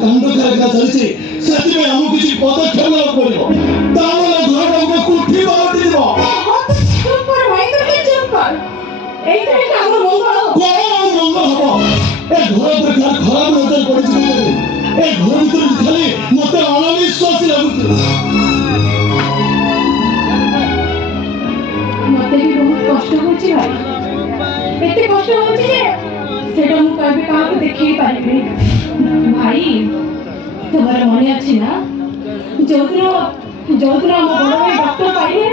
କାଣ୍ଡ କାରଖାନା ଚାଲିଛି ସେଥିପାଇଁ ଆମକୁ କିଛି ପଦକ୍ଷେପ ନେବାକୁ ପଡ଼ିବ ତାହେଲେ ଘରଟାକୁ କୁଠି ପାଲଟିଯିବ। ଚୁପ୍ କର ଭାଇ ତୁମେ ଚୁପ୍ କର এইখানে ଆମ ମଙ୍ଗଳ କଣ ମଙ୍ଗଳ ହବ? ଏ ଘର ଉପରେ ଖରାପ ନଜର ପଡ଼ିଛି ଏ ଘର ଭିତରେ ଖାଲି ମତେ ଅଣବିଶ୍ୱାସୀ ଲାଗୁଛି। ମତେ ବି ବହୁତ କଷ୍ଟ ହଉଛି ଭାଇ ଏତେ କଷ୍ଟ ହଉଛି ଯେ ସେଟା ମୁଁ କେବେ କାହାକୁ ଦେଖେଇ ପାରିବିନି। ଭାଇ তোমার মনে আছে না যৌতুর ଆମ ବଡ଼ ଭାଇ ଡକ୍ଟର ପାଇଲେ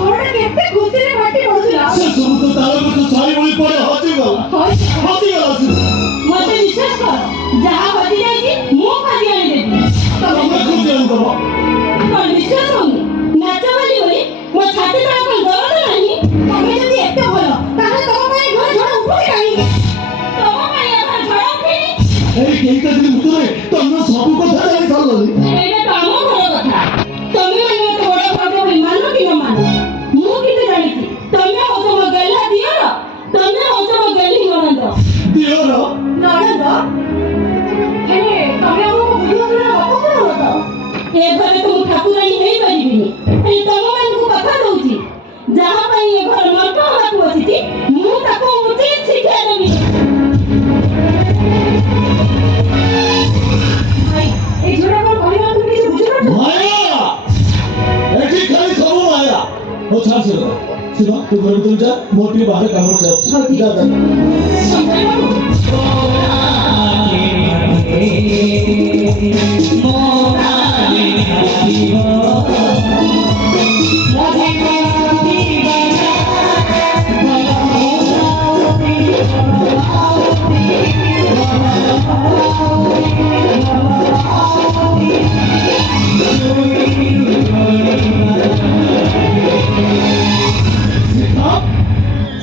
ଘରଟା କେତେ ଖୁସିରେ ମାଟି ପଡୁଥିଲା। ସେ ସବୁ ତ ତାର ଗୋଟେ ଛାଇ ଭଳି ପଡେ ହଜିଗଲା। ମତେ ବିଶ୍ୱାସ କର ଯାହା ହଜି ଯାଇଛି ମୁଁ ଖୋଜି ଆଣିଦେବି। ତମେ ଖୋଜି ଆଣିଦବ? କଣ ବିଶ୍ୱାସ ହଉନି? ନାଚ ବୋଲି ମୋ ଛାତି ତଳେ କଣ ଦରଦ ନାହିଁ? ତମେ ଯଦି ଏତେ ଭଲ ତାହେଲେ ତମ ପାଇଁ ଘର ଝଡ଼ ଉଠୁଛି କାହିଁକି? ତମ ପାଇଁ ଏ ଘର ଝଡ଼ ଉଠିନି? ଏଇ କେଇଟା ଦିନ ଭିତରେ ତମେ ସବୁ କଥା ଜାଣି ସାରିଲଣି। ଏଇଟା ତ ଆମ ଘର କଥା। ତମେ ମାନେ ମତେ ବଡ଼ ଭାଉଜ ବୋଲି ମାନ କି ନ ମାନ ମୁଁ କିନ୍ତୁ ଜାଣିଛି ତମେ ହଉଛ ମୋ ଗେହ୍ଲା ଦିଅର ତମେ ହଉଛ ମୋ ଗେହ୍ଲି ନଣନ୍ଦ। ଦିଅର? ନଣନ୍ଦ? ହେଲେ ତମେ ଆମକୁ ବୁଝିବାର ଗପ ଶୁଣାଉଛ ତ? ଏ ଘରେ ତ ମୁଁ ଠାକୁରାଣୀ ହେଇପାରିବିନି ହେଲେ ତମମାନଙ୍କୁ କଥା ଦଉଛି ଯାହା ପାଇଁ ଏ ଘର ନର୍କ ହବାକୁ ବସିଛି ମୁଁ ତାକୁ ଉଚିତ ଶିକ୍ଷା ଦେବି। ଭାଇ এই ଝିଅଟା କଣ କହିଲା তুমি କିଛି ବୁଝିପାରୁଛ? ମାୟା! ଏଠି ଖାଲି ସବୁ ମାୟା। ହଉ ଛାଡ଼ ସେ କଥା। ଶିବ ତୁ ଘର ଭିତରୁ ଯା ମୋର ଟିକେ ବାହାରେ କାମ ଅଛି। ଯା ଯା। ସଞ୍ଜୟ ବାବୁ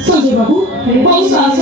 ସଞ୍ଜୟ ବାବୁ ବହୁତ ସାହସ